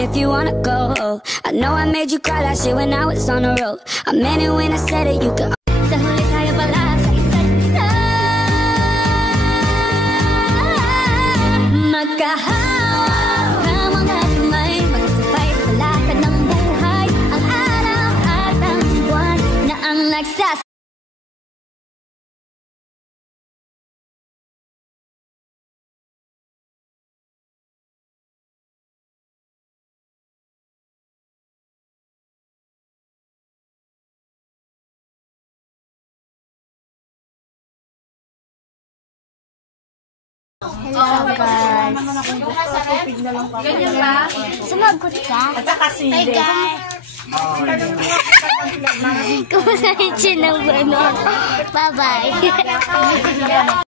if you wanna go. I know I made you cry last year when I was on the road. I meant it when I said it, you could. Sa huli tayo pala sa isa't isa, magkahawak na mga kamay, magsabay sa lakad ng buhay. Ang araw at ang buwan na ang nagsas. Hello guys. Ganyan ba? Sumagot ka? At saka Hi guys. Kumusta yung chin ng Bye bye.